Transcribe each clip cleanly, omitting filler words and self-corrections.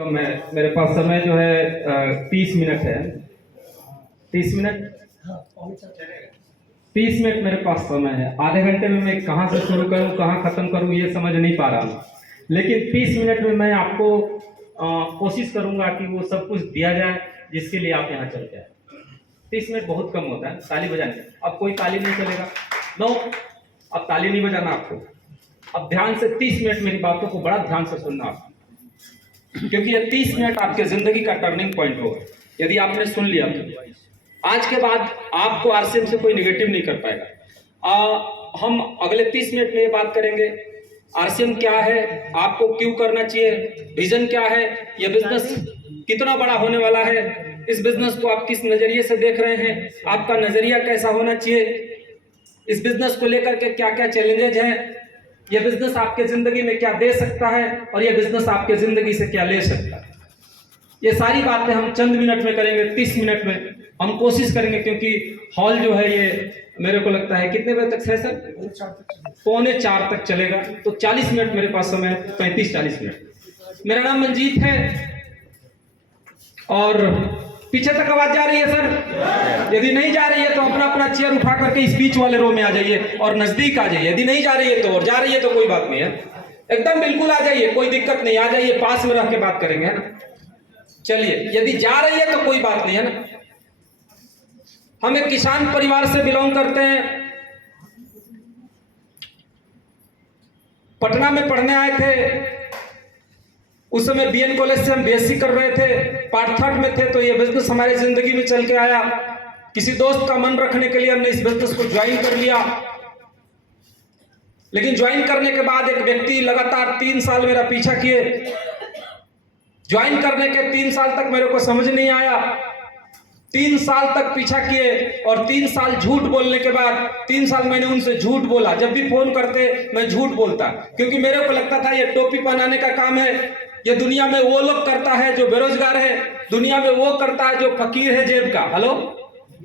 तो मेरे पास समय जो है 30 मिनट है। 30 मिनट 30 मिनट मेरे पास समय है। आधे घंटे में मैं कहाँ से शुरू करूँ कहाँ ख़त्म करूँ ये समझ नहीं पा रहा हूँ, लेकिन 30 मिनट में मैं आपको कोशिश करूँगा कि वो सब कुछ दिया जाए जिसके लिए आप यहाँ चल जाए। 30 मिनट बहुत कम होता है ताली बजाने। अब कोई ताली नहीं चलेगा, नो, अब ताली नहीं बजाना आपको। अब ध्यान से 30 मिनट मेरी बातों को बड़ा ध्यान से सुनना आप, क्योंकि ये 30 मिनट आपके जिंदगी का टर्निंग पॉइंट होगा। यदि आपने सुन लिया तो आज के बाद आपको आरसीएम से कोई निगेटिव नहीं कर पाएगा। हम अगले 30 मिनट में ये बात करेंगे आरसीएम क्या है, आपको क्यों करना चाहिए, विजन क्या है, ये बिजनेस कितना बड़ा होने वाला है, इस बिजनेस को आप किस नजरिए से देख रहे हैं, आपका नजरिया कैसा होना चाहिए, इस बिजनेस को लेकर के क्या क्या चैलेंजेज हैं, यह बिजनेस आपके जिंदगी में क्या दे सकता है और यह बिजनेस आपके जिंदगी से क्या ले सकता है। ये सारी बातें हम चंद मिनट में करेंगे, 30 मिनट में हम कोशिश करेंगे, क्योंकि हॉल जो है ये मेरे को लगता है कितने बजे तक सेशन, 3:45 तक चलेगा, तो 40 मिनट मेरे पास समय है, 35-40 मिनट। मेरा नाम मंजीत है और पीछे तक आवाज जा रही है सर? यदि नहीं जा रही है तो अपना अपना चेयर उठा करके स्पीच वाले रो में आ जाइए और नजदीक आ जाइए। यदि नहीं जा रही है तो, और जा रही है तो कोई बात नहीं है, एकदम बिल्कुल आ जाइए, कोई दिक्कत नहीं, आ जाइए, पास में रह के बात करेंगे, है ना। चलिए, यदि जा रही है तो कोई बात नहीं, है ना। हम एक किसान परिवार से बिलोंग करते हैं। पटना में पढ़ने आए थे, उस समय बीएन कॉलेज से हम बीएससी कर रहे थे, पार्ट 3 में थे, तो ये बिजनेस हमारी जिंदगी में चल के आया। किसी दोस्त का मन रखने के लिए हमने इस बिजनेस को ज्वाइन कर लिया, लेकिन ज्वाइन करने के बाद एक व्यक्ति लगातार 3 साल मेरा पीछा किए। ज्वाइन करने के 3 साल तक मेरे को समझ नहीं आया, 3 साल तक पीछा किए और 3 साल झूठ बोलने के बाद 3 साल मैंने उनसे झूठ बोला। जब भी फोन करते मैं झूठ बोलता, क्योंकि मेरे को लगता था ये टोपी पहनाने का काम है, ये दुनिया में वो लोग करता है जो बेरोजगार है, दुनिया में वो करता है जो फकीर है जेब का, हेलो,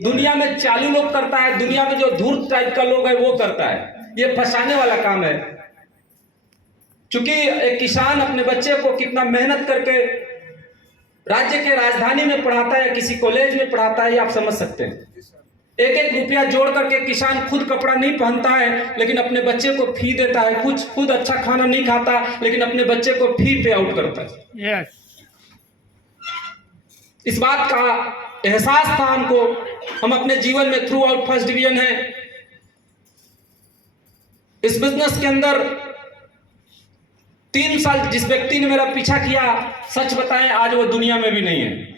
दुनिया में चालू लोग करता है, दुनिया में जो धूर्त टाइप का लोग है वो करता है, ये फंसाने वाला काम है। क्योंकि एक किसान अपने बच्चे को कितना मेहनत करके राज्य के राजधानी में पढ़ाता है, किसी कॉलेज में पढ़ाता है, ये आप समझ सकते हैं। एक एक रुपया जोड़ करके किसान खुद कपड़ा नहीं पहनता है, लेकिन अपने बच्चे को फी देता है, कुछ खुद अच्छा खाना नहीं खाता, लेकिन अपने बच्चे को फी पे आउट करता है। इस बात का एहसास था हमको। हम अपने जीवन में थ्रू आउट फर्स्ट डिवीजन है। इस बिजनेस के अंदर 3 साल जिस व्यक्ति ने मेरा पीछा किया, सच बताएं आज वो दुनिया में भी नहीं है।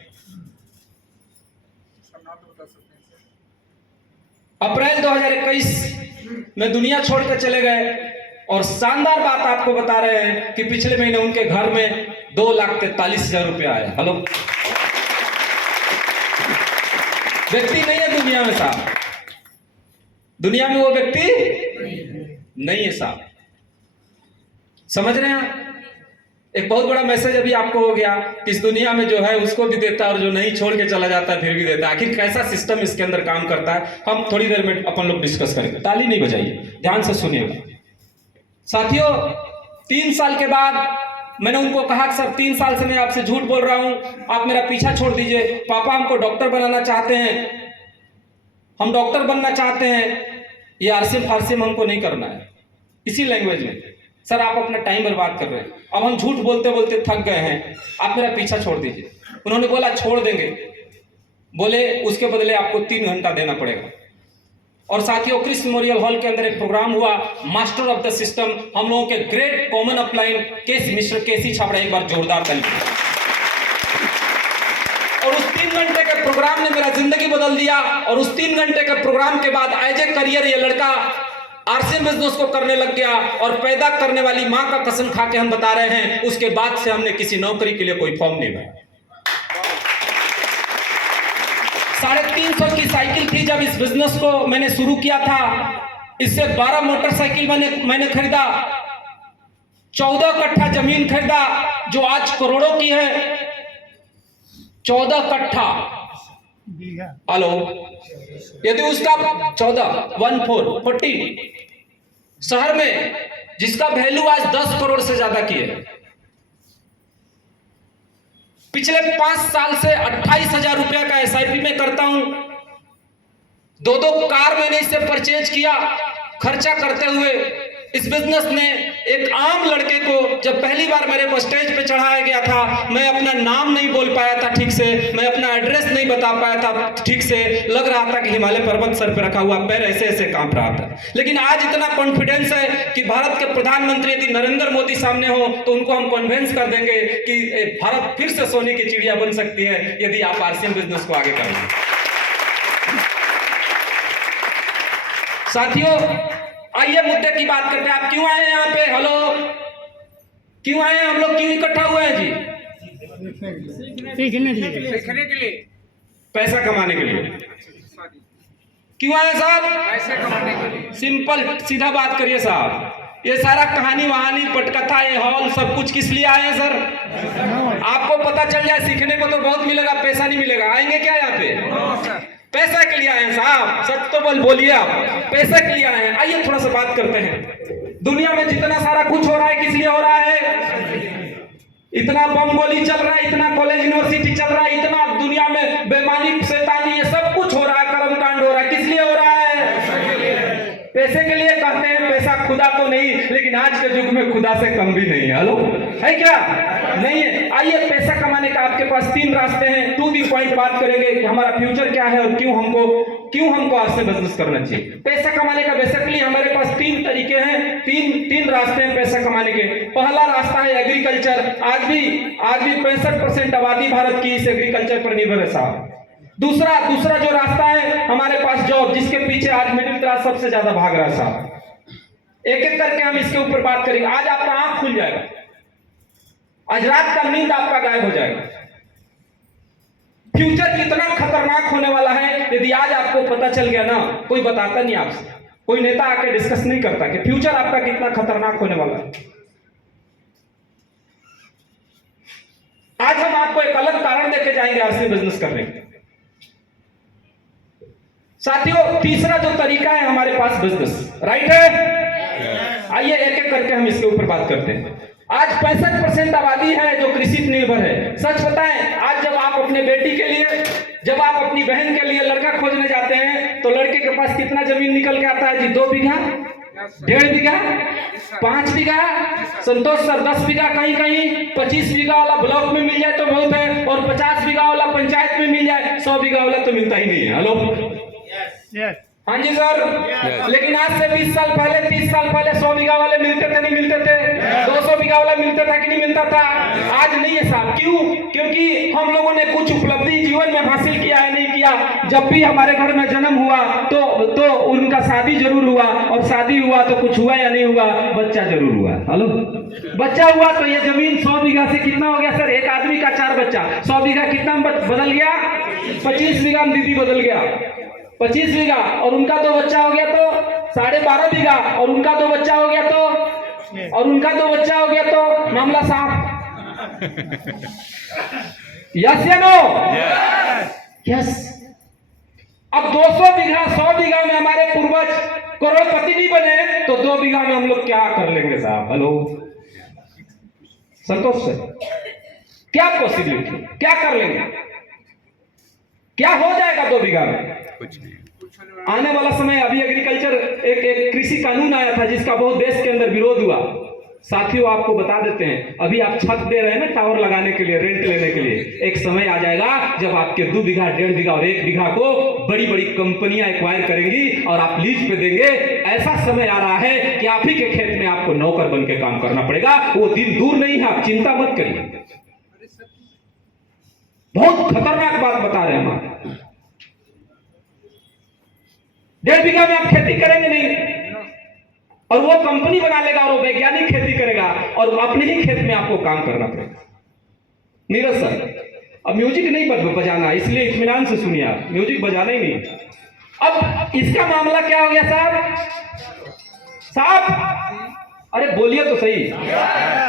अप्रैल 2021 में दुनिया छोड़कर चले गए, और शानदार बात आपको बता रहे हैं कि पिछले महीने उनके घर में 2,43,000 रुपया आया। हेलो, व्यक्ति नहीं है दुनिया में साहब, दुनिया में वो व्यक्ति नहीं है साहब, समझ रहे हैं? एक बहुत बड़ा मैसेज अभी आपको हो गया कि इस दुनिया में जो है उसको भी देता है और जो नहीं छोड़ के चला जाता है फिर भी देता है। आखिर कैसा सिस्टम इसके अंदर काम करता है, हम थोड़ी देर में अपन लोग डिस्कस करेंगे। ताली नहीं बजाइए, ध्यान से सुनिएगा साथियों। 3 साल के बाद मैंने उनको कहा कि सर 3 साल से मैं आपसे झूठ बोल रहा हूं, आप मेरा पीछा छोड़ दीजिए। पापा हमको डॉक्टर बनाना चाहते हैं, हम डॉक्टर बनना चाहते हैं, ये आरसीएम फारसीएम हमको नहीं करना है। इसी लैंग्वेज में, सर आप अपना टाइम बर्बाद कर रहे हैं, अब हम झूठ बोलते बोलते थक गए हैं, आप मेरा पीछा छोड़ दीजिए। उन्होंने बोला छोड़ देंगे, बोले उसके बदले आपको 3 घंटा देना पड़ेगा। और साथियों, क्रिस मेमोरियल हॉल के अंदर एक प्रोग्राम हुआ, मास्टर ऑफ द सिस्टम, हम लोगों के ग्रेट कॉमन अपलाइन केसी मिश्र, केसी छाबड़ा, एक बार जोरदार ताली। और उस 3 घंटे के प्रोग्राम ने मेरा जिंदगी बदल दिया। और उस 3 घंटे के प्रोग्राम के बाद एज ए करियर ये लड़का आरसीएम बिजनेस को करने लग गया। और पैदा करने वाली मां का कसम खा के हम बता रहे हैं, उसके बाद से हमने किसी नौकरी के लिए कोई फॉर्म नहीं भरा। 350 की साइकिल थी जब इस बिजनेस को मैंने शुरू किया था। इससे 12 मोटरसाइकिल मैंने खरीदा, 14 कट्ठा जमीन खरीदा जो आज करोड़ों की है। 14 कट्ठा, हेलो, यदि उसका 40 शहर में जिसका वैल्यू आज 10 करोड़ से ज्यादा की है, पिछले 5 साल से 28,000 रुपया का SIP में करता हूं। 2 कार मैंने इससे परचेज किया। खर्चा करते हुए इस बिजनेस ने एक आम लड़के को जब पहली बार मेरे को स्टेज पे चढ़ाया गया था, मैं अपना नाम नहीं बोल पाया था ठीक से, मैं अपना एड्रेस नहीं बता पाया था ठीक से, लग रहा था कि हिमालय पर्वत सर पे रखा हुआ, पैर ऐसे ऐसे कांप रहा था। लेकिन आज इतना कॉन्फिडेंस है कि भारत के प्रधानमंत्री यदि नरेंद्र मोदी सामने हो तो उनको हम कन्विंस कर देंगे कि भारत फिर से सोने की चिड़िया बन सकती है यदि आप RCM बिजनेस को आगे करेंगे। साथियों, आइए मुद्दे की बात करते हैं। आप क्यों आए हैं यहाँ पे? हेलो, क्यों आए हैं? हम लोग क्यों इकट्ठा हुए हैं जी? सीखने के लिए, पैसा कमाने के लिए। क्यों आए साहब? पैसे कमाने के लिए। सिंपल सीधा बात करिए साहब। ये सारा कहानी वहानी पटकथा ये हॉल सब कुछ किस लिए आए हैं सर? आपको पता चल जाए सीखने को तो बहुत मिलेगा, पैसा नहीं मिलेगा। आएंगे क्या यहाँ पे? पैसा के लिए आए हैं साहब, सच तो बोलिए आप, पैसा के लिए आए हैं। आइए थोड़ा सा बात करते हैं। दुनिया में जितना सारा कुछ हो रहा है किस लिए हो रहा है? इतना बम गोली चल रहा है, इतना कॉलेज यूनिवर्सिटी चल रहा है, इतना दुनिया में बेईमानी शैतानी ये सब कुछ हो रहा है, कर्मकांड हो रहा है, किस लिए हो रहा है? पैसे के लिए कहते हैं। पैसा खुदा तो नहीं, लेकिन आज के युग में खुदा से कम भी नहीं है। हेलो, है क्या? नहीं है। आइए, पैसा कमाने का आपके पास 3 रास्ते हैं। 2-3 पॉइंट बात करेंगे कि हमारा फ्यूचर क्या है और क्यों हमको आज से बिजनेस करना चाहिए। पैसा कमाने का बेसिकली हमारे पास 3 तरीके हैं, तीन रास्ते हैं पैसा कमाने के। पहला रास्ता है एग्रीकल्चर। आज भी 65% आबादी भारत की इस एग्रीकल्चर पर निर्भर है साहब। दूसरा जो रास्ता है हमारे पास जॉब, जिसके पीछे आज मिडिल क्लास सबसे ज्यादा भाग रहा है साहब। एक एक करके हम इसके ऊपर बात करेंगे। आज आपका आंख खुल जाएगा, आज रात का नींद आपका गायब हो जाएगा। फ्यूचर कितना खतरनाक होने वाला है यदि आज आपको पता चल गया ना। कोई बताता नहीं आपसे, कोई नेता आके डिस्कस नहीं करता कि फ्यूचर आपका कितना खतरनाक होने वाला है। आज हम आपको एक अलग कारण देके जाएंगे RCM बिजनेस करने के। साथियों, तीसरा जो तरीका है हमारे पास बिजनेस, राइट है? आइए एक एक करके हम इसके ऊपर बात करते हैं। आज 65% आबादी है जो कृषि पर निर्भर है। सच बताएं, आज जब आप अपने बेटी के लिए, जब आप अपनी बहन के लिए लड़का खोजने जाते हैं तो लड़के के पास कितना जमीन निकल के आता है जी? 2 बीघा, 1.5 बीघा, 5 बीघा, संतोष सर 10 बीघा, कहीं 25 बीघा वाला ब्लॉक में मिल जाए तो बहुत है, और 50 बीघा वाला पंचायत में मिल जाए, 100 बीघा वाला तो मिलता ही नहीं है। हेलो, हाँ जी सर। लेकिन आज से 20 साल पहले, 30 साल पहले 100 बीघा वाले मिलते थे, नहीं मिलते थे? 200 बीघा वाला मिलता था कि नहीं मिलता था? आज नहीं है साहब। क्यों? क्योंकि हम लोगों ने कुछ उपलब्धि जीवन में हासिल किया है, नहीं किया। जब भी हमारे घर में जन्म हुआ तो उनका शादी जरूर हुआ, और शादी हुआ तो कुछ हुआ या नहीं हुआ? बच्चा जरूर हुआ। हेलो, बच्चा हुआ तो ये जमीन 100 बीघा से कितना हो गया सर? एक आदमी का 4 बच्चा, 100 बीघा कितना बदल गया? 25 बीघा में दीदी बदल गया, 25 बीघा, और उनका 2 बच्चा हो गया तो 12.5 बीघा, और उनका 2 बच्चा हो गया तो मामला साफ। यस या नो? यस। अब 200 बीघा 100 बीघा में हमारे पूर्वज करोड़पति नहीं बने तो 2 बीघा में हम लोग क्या कर लेंगे साहब? हेलो संतोष सर, क्या पॉसिबिलिटी, क्या कर लेंगे? क्या हो जाएगा 2 बीघा में? कुछ नहीं। आने वाला समय, अभी एग्रीकल्चर एक कृषि कानून आया था जिसका बहुत देश के अंदर विरोध हुआ। साथियों, आपको बता देते हैं, अभी आप छत दे रहे हैं ना टावर लगाने के लिए, रेंट लेने के लिए, एक समय आ जाएगा जब आपके 2 बीघा, 1.5 बीघा और 1 बीघा को बड़ी बड़ी कंपनियां एक्वायर करेंगी और आप लीज पे देंगे। ऐसा समय आ रहा है कि आप ही के खेत में आपको नौकर बन के काम करना पड़ेगा। वो दिन दूर नहीं है, आप चिंता मत करिए। बहुत खतरनाक बात बता रहे हैं हम। 1.5 बीघा में आप खेती करेंगे नहीं, और वो कंपनी बना लेगा और वो वैज्ञानिक खेती करेगा, और अपने ही खेत में आपको काम करना पड़ेगा। नीरज सर, अब म्यूजिक नहीं बजाना, इसलिए इत्मीनान से सुनिए, आप म्यूजिक बजाना ही नहीं। अब इसका मामला क्या हो गया साहब? अरे बोलिए तो सही।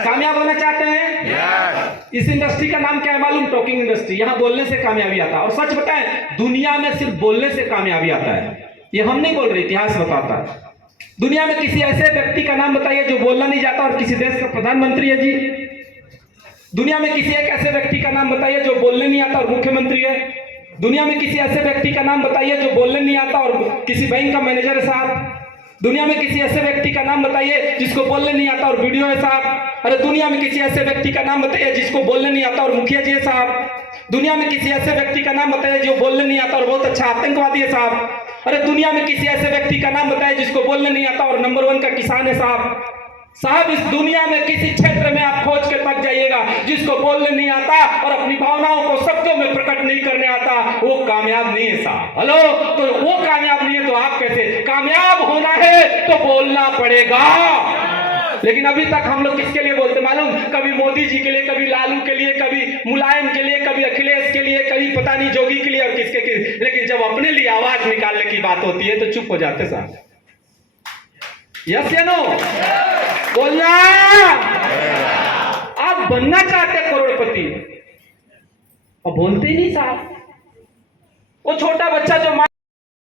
कामयाब होना चाहते हैं? इस इंडस्ट्री का नाम क्या है मालूम? Talking industry. यहां बोलने से कामयाबी आता है, और सच बताएं, दुनिया में सिर्फ बोलने से कामयाबी आता है। ये हम नहीं बोल रहे, इतिहास बताता है। दुनिया में किसी ऐसे व्यक्ति का नाम बताइए जो बोलना नहीं जाता और किसी देश का प्रधानमंत्री है जी? दुनिया में किसी एक ऐसे व्यक्ति का नाम बताइए जो बोलने नहीं आता और मुख्यमंत्री है। दुनिया में किसी ऐसे व्यक्ति का नाम बताइए जो बोलने नहीं आता और किसी बैंक का मैनेजर है साहब। दुनिया में किसी ऐसे व्यक्ति का नाम बताइए जिसको बोलने नहीं आता और वीडियो है साहब। अरे दुनिया में किसी ऐसे व्यक्ति का नाम बताइए जिसको बोलने नहीं आता और मुखिया जी है साहब। दुनिया में किसी ऐसे व्यक्ति का नाम बताइए जो बोलने नहीं आता और बहुत अच्छा आतंकवादी है साहब। अरे दुनिया में किसी ऐसे व्यक्ति का नाम बताइए जिसको बोलने नहीं आता और नंबर 1 का किसान है साहब। साहब इस दुनिया में किसी क्षेत्र में आप खोज के तक जाइएगा जिसको बोलने नहीं आता और अपनी भावनाओं को शब्दों में प्रकट नहीं करने आता, वो कामयाब नहीं है साहब। हेलो, तो वो कामयाब नहीं है तो आप कैसे? कामयाब होना है तो बोलना पड़ेगा। लेकिन अभी तक हम लोग किसके लिए बोलते मालूम? कभी मोदी जी के लिए, कभी लालू के लिए, कभी मुलायम के लिए, कभी अखिलेश के लिए, कभी पता नहीं जोगी के लिए और किसके के लिए। लेकिन जब अपने लिए आवाज निकालने की बात होती है तो चुप हो जाते साहब। यस या नो? बोलना। आप बनना चाहते करोड़पति और बोलते ही नहीं साहब। वो छोटा बच्चा जो